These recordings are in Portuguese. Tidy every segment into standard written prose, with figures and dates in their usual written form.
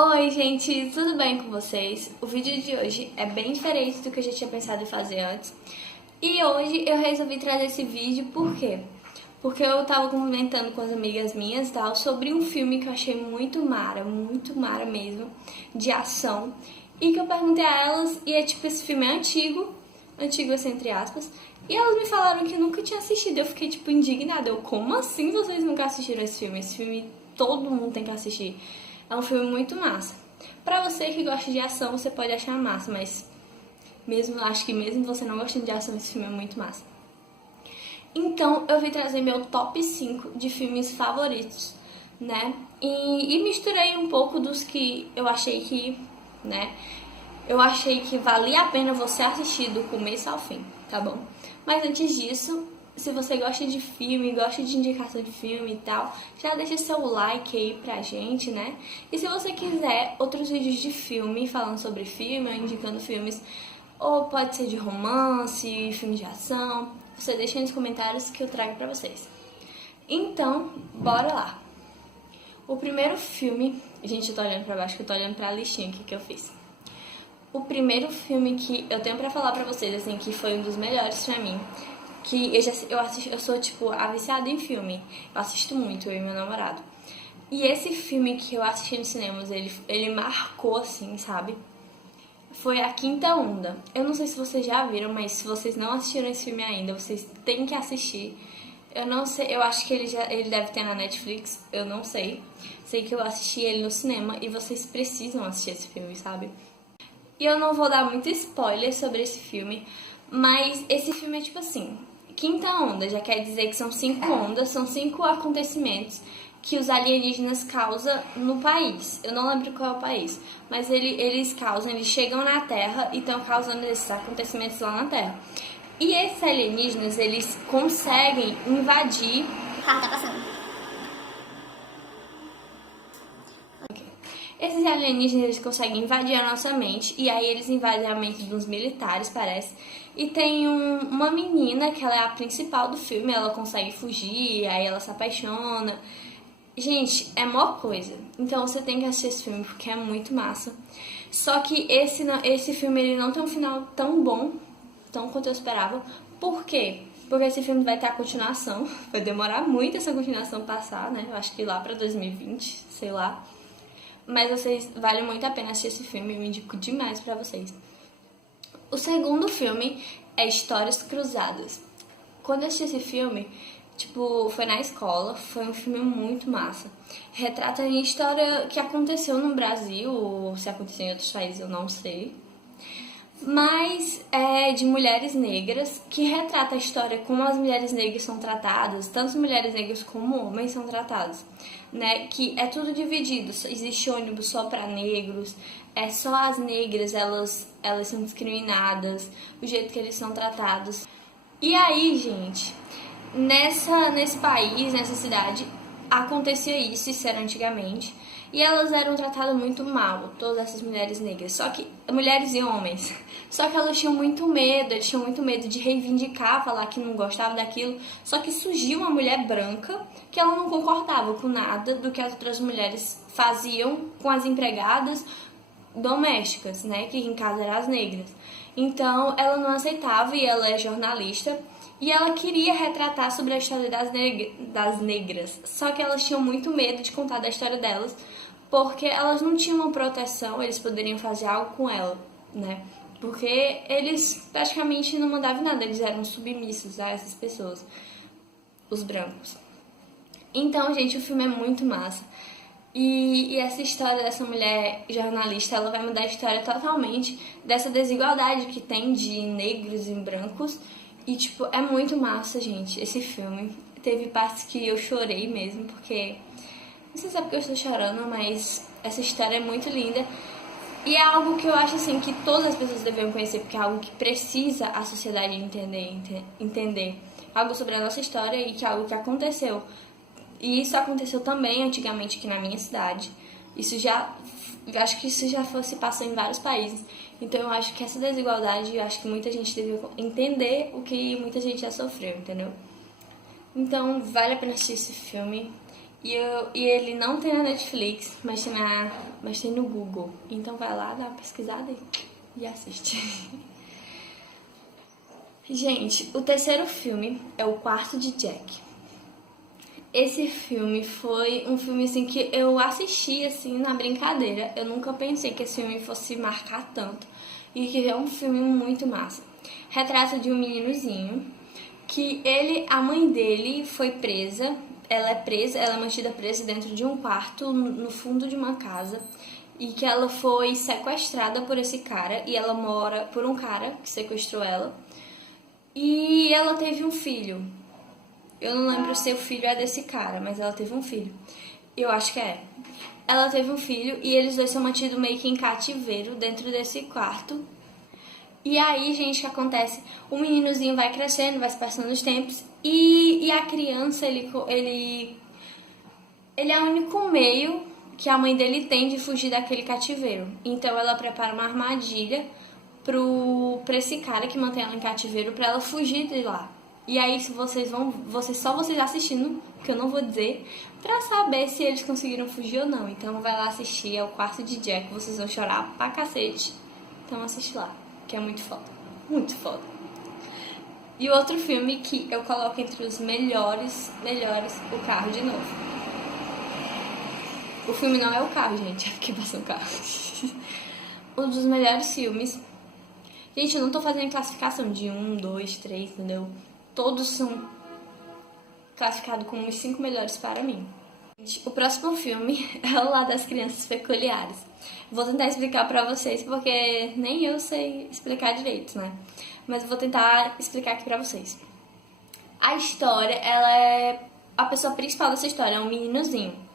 Oi, gente, tudo bem com vocês? O vídeo de hoje é bem diferente do que eu já tinha pensado em fazer antes. E hoje eu resolvi trazer esse vídeo por quê? Porque eu tava comentando com as amigas minhas e tal sobre um filme que eu achei muito mara mesmo, de ação. E que eu perguntei a elas, e é tipo, esse filme é antigo assim, entre aspas, e elas me falaram que nunca tinha assistido. Eu fiquei tipo indignada, como assim vocês nunca assistiram esse filme? Esse filme todo mundo tem que assistir. É um filme muito massa. Pra você que gosta de ação, você pode achar massa, mas acho que mesmo você não gostando de ação, esse filme é muito massa. Então, eu vim trazer meu top 5 de filmes favoritos, né? E misturei um pouco dos que eu achei que, né? Eu achei que valia a pena você assistir do começo ao fim, tá bom? Mas antes disso, se você gosta de filme, gosta de indicação de filme e tal, já deixa seu like aí pra gente, né? E se você quiser outros vídeos de filme, falando sobre filme ou indicando filmes, ou pode ser de romance, filme de ação, você deixa aí nos comentários que eu trago pra vocês. Então, bora lá! O primeiro filme... Gente, eu tô olhando pra baixo, que eu tô olhando pra listinha aqui que eu fiz. O primeiro filme que eu tenho pra falar pra vocês, assim, que foi um dos melhores pra mim, que eu sou, tipo, a viciada em filme. Eu assisto muito, eu e meu namorado. E esse filme que eu assisti nos cinemas, ele marcou, assim, sabe? Foi A Quinta Onda. Eu não sei se vocês já viram, mas se vocês não assistiram esse filme ainda, vocês têm que assistir. Eu não sei, eu acho que ele deve ter na Netflix, eu não sei. Sei que eu assisti ele no cinema e vocês precisam assistir esse filme, sabe? E eu não vou dar muito spoiler sobre esse filme, mas esse filme é tipo assim, quinta onda, já quer dizer que são 5 ondas, são 5 acontecimentos que os alienígenas causam no país. Eu não lembro qual é o país, mas eles chegam na Terra e estão causando esses acontecimentos lá na Terra. E esses alienígenas, eles conseguem invadir... O carro tá passando. Esses alienígenas, eles conseguem invadir a nossa mente, e aí eles invadem a mente dos militares, parece. E tem uma menina, que ela é a principal do filme, ela consegue fugir, aí ela se apaixona. Gente, é mó coisa. Então você tem que assistir esse filme, porque é muito massa. Só que esse filme, ele não tem um final tão bom, tão quanto eu esperava. Por quê? Porque esse filme vai ter a continuação. Vai demorar muito essa continuação passar, né? Eu acho que lá pra 2020, sei lá. Mas vale muito a pena assistir esse filme, eu indico demais pra vocês. O segundo filme é Histórias Cruzadas. Quando eu assisti esse filme, tipo, foi na escola, foi um filme muito massa. Retrata a história que aconteceu no Brasil, ou se aconteceu em outros países, eu não sei. Mas é de mulheres negras, que retrata a história como as mulheres negras são tratadas, tanto as mulheres negras como homens são tratados, né? Que é tudo dividido, existe ônibus só para negros, é só as negras, elas são discriminadas, o jeito que eles são tratados. E aí, gente, nesse país, nessa cidade, acontecia isso era antigamente, e elas eram tratadas muito mal, todas essas mulheres negras, só que mulheres e homens, só que elas tinham muito medo, eles tinham muito medo de reivindicar, falar que não gostavam daquilo, só que surgiu uma mulher branca que ela não concordava com nada do que as outras mulheres faziam com as empregadas domésticas, né, que em casa eram as negras. Então ela não aceitava, e ela é jornalista, e ela queria retratar sobre a história das negras, só que elas tinham muito medo de contar da história delas, porque elas não tinham uma proteção, eles poderiam fazer algo com ela, né? Porque eles praticamente não mandavam nada, eles eram submissos a essas pessoas, os brancos. Então, gente, o filme é muito massa. E essa história dessa mulher jornalista, ela vai mudar a história totalmente dessa desigualdade que tem de negros e brancos. E, tipo, é muito massa, gente, esse filme. Teve partes que eu chorei mesmo, porque... Não sei se é porque eu estou chorando, mas essa história é muito linda. E é algo que eu acho, assim, que todas as pessoas deveriam conhecer, porque é algo que precisa a sociedade entender. Algo sobre a nossa história e que é algo que aconteceu. E isso aconteceu também antigamente aqui na minha cidade. Acho que isso já se passou em vários países. Então eu acho que essa desigualdade, eu acho que muita gente deve entender o que muita gente já sofreu, entendeu? Então vale a pena assistir esse filme. E ele não tem na Netflix, mas tem no Google. Então vai lá, dá uma pesquisada e assiste. Gente, o terceiro filme é O Quarto de Jack. Esse filme foi um filme assim que eu assisti assim na brincadeira. Eu nunca pensei que esse filme fosse marcar tanto e que é um filme muito massa. Retrata de um meninozinho que a mãe dele foi presa. Ela é mantida presa dentro de um quarto no fundo de uma casa e que ela foi sequestrada por esse cara e ela mora por um cara que sequestrou ela. E ela teve um filho. Eu não lembro se o filho é desse cara, mas ela teve um filho. Eu acho que é. Ela teve um filho e eles dois são mantidos meio que em cativeiro dentro desse quarto. E aí, gente, o que acontece? O meninozinho vai crescendo, vai se passando os tempos e a criança, ele é o único meio que a mãe dele tem de fugir daquele cativeiro. Então ela prepara uma armadilha pra esse cara que mantém ela em cativeiro pra ela fugir de lá. E aí só vocês assistindo, que eu não vou dizer, pra saber se eles conseguiram fugir ou não. Então vai lá assistir, é O Quarto de Jack, vocês vão chorar pra cacete. Então assiste lá, que é muito foda. Muito foda. E outro filme que eu coloco entre os melhores, O Carro de novo. O filme não é o carro, gente, é porque passa um carro. Um dos melhores filmes. Gente, eu não tô fazendo classificação de 1, 2, 3, entendeu? Todos são classificados como os 5 melhores para mim. O próximo filme é O Lar das Crianças Peculiares. Vou tentar explicar pra vocês, porque nem eu sei explicar direito, né? Mas eu vou tentar explicar aqui pra vocês. A história, a pessoa principal dessa história é um meninozinho.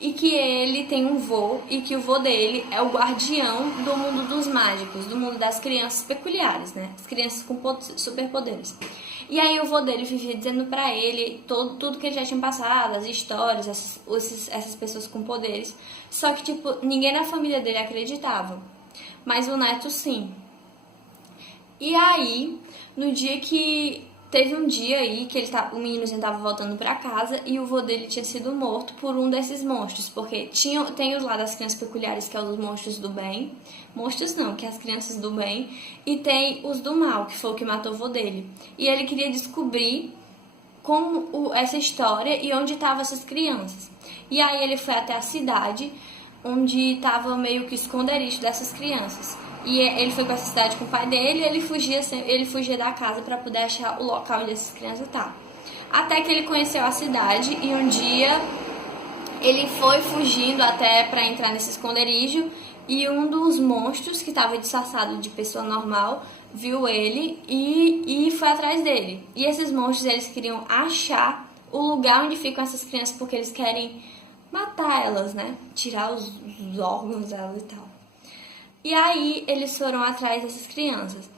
E que ele tem um vô, e que o vô dele é o guardião do mundo dos mágicos, do mundo das crianças peculiares, né? As crianças com superpoderes. E aí o vô dele vivia dizendo pra ele tudo que ele já tinha passado, as histórias, essas pessoas com poderes. Só que, tipo, ninguém na família dele acreditava. Mas o neto, sim. E aí, no dia que... Teve um dia aí que o meninozinho tava voltando pra casa e o vô dele tinha sido morto por um desses monstros. Porque tem os lá das crianças peculiares, que é os monstros do bem. Monstros não, que é as crianças do bem. E tem os do mal, que foi o que matou o vô dele. E ele queria descobrir essa história e onde estavam essas crianças. E aí ele foi até a cidade, onde tava meio que o esconderijo dessas crianças. E ele foi com essa cidade com o pai dele e ele fugia da casa para poder achar o local onde essas crianças estavam. Até que ele conheceu a cidade e um dia ele foi fugindo até para entrar nesse esconderijo e um dos monstros que estava disfarçado de pessoa normal viu ele e foi atrás dele. E esses monstros, eles queriam achar o lugar onde ficam essas crianças porque eles querem matar elas, né? Tirar os órgãos delas e tal. E aí eles foram atrás dessas crianças.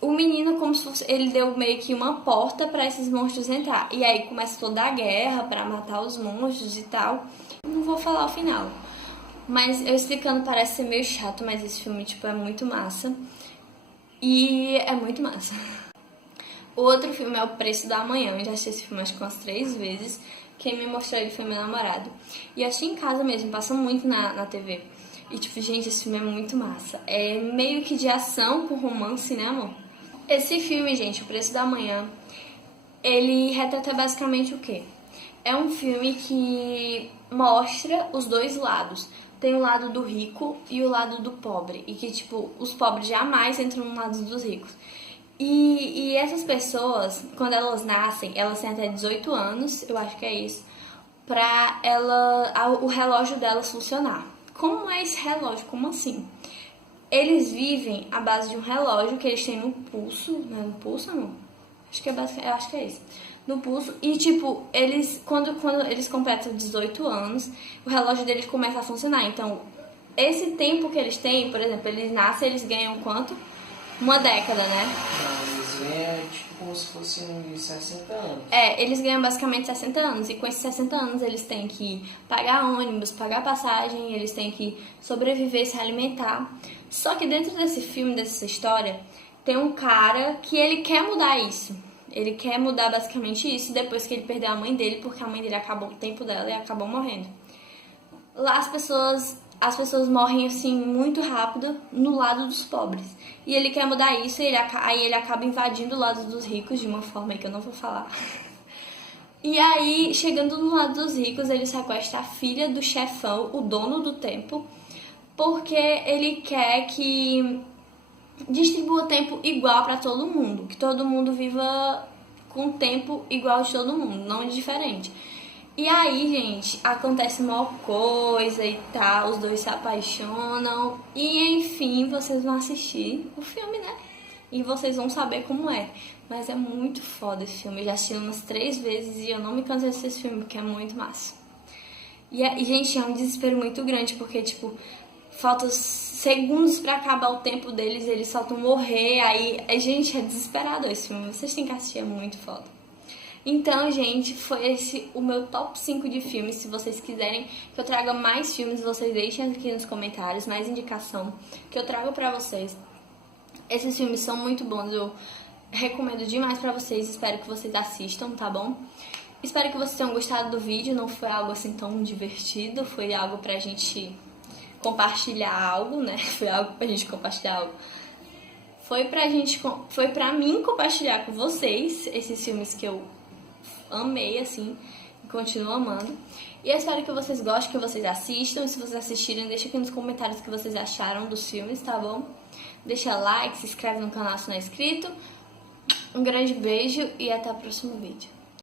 O menino, como se fosse, ele deu meio que uma porta para esses monstros entrar. E aí começa toda a guerra para matar os monstros e tal. Não vou falar o final. Mas eu explicando parece ser meio chato, mas esse filme tipo é muito massa. E é muito massa. O outro filme é O Preço da Manhã. Eu já assisti esse filme acho que umas 3 vezes. Quem me mostrou ele foi meu namorado. E assisti em casa mesmo, passa muito na TV. E tipo, gente, esse filme é muito massa. É meio que de ação com romance, né, amor? Esse filme, gente, O Preço da Manhã, ele retrata basicamente o quê? É um filme que mostra os dois lados. Tem o lado do rico e o lado do pobre. E que, tipo, os pobres jamais entram no lado dos ricos. E essas pessoas, quando elas nascem, elas têm até 18 anos, eu acho que é isso, pra o relógio delas funcionar. Como é esse relógio? Como assim? Eles vivem à base de um relógio que eles têm no pulso, não é no pulso, amor? Acho que é isso. No pulso. E, tipo, quando eles completam 18 anos, o relógio deles começa a funcionar. Então, esse tempo que eles têm, por exemplo, eles nascem, eles ganham quanto? Uma década, né? Não, eles ganham tipo como se fosse uns 60 anos. Eles ganham basicamente 60 anos. E com esses 60 anos eles têm que pagar ônibus, pagar passagem, eles têm que sobreviver, se alimentar. Só que dentro desse filme, dessa história, tem um cara que ele quer mudar isso. Ele quer mudar basicamente isso depois que ele perdeu a mãe dele, porque a mãe dele acabou o tempo dela e acabou morrendo. Lá as pessoas morrem assim muito rápido no lado dos pobres. E ele quer mudar isso e aí ele acaba invadindo o lado dos ricos de uma forma que eu não vou falar. E aí, chegando no lado dos ricos, ele sequestra a filha do chefão, o dono do templo, porque ele quer que distribua tempo igual para todo mundo, que todo mundo viva com tempo igual de todo mundo, não diferente. E aí, gente, acontece uma coisa e tal, os dois se apaixonam e enfim, vocês vão assistir o filme, né? E vocês vão saber como é. Mas é muito foda esse filme. Eu já assisti umas 3 vezes e eu não me cansei de assistir esse filme, porque é muito massa. E, gente, é um desespero muito grande, porque, tipo, faltam segundos pra acabar o tempo deles, eles faltam morrer, aí, gente, é desesperador esse filme. Vocês têm que assistir, é muito foda. Então, gente, foi esse o meu top 5 de filmes. Se vocês quiserem que eu traga mais filmes, vocês deixem aqui nos comentários, mais indicação que eu trago pra vocês. Esses filmes são muito bons, eu recomendo demais pra vocês, espero que vocês assistam, tá bom? Espero que vocês tenham gostado do vídeo, não foi algo assim tão divertido, foi algo pra gente compartilhar algo, né? Foi algo pra gente compartilhar algo. Foi pra mim compartilhar com vocês esses filmes que eu amei, assim, e continuo amando. E eu espero que vocês gostem, que vocês assistam. E se vocês assistirem, deixa aqui nos comentários o que vocês acharam dos filmes, tá bom? Deixa like, se inscreve no canal se não é inscrito. Um grande beijo e até o próximo vídeo.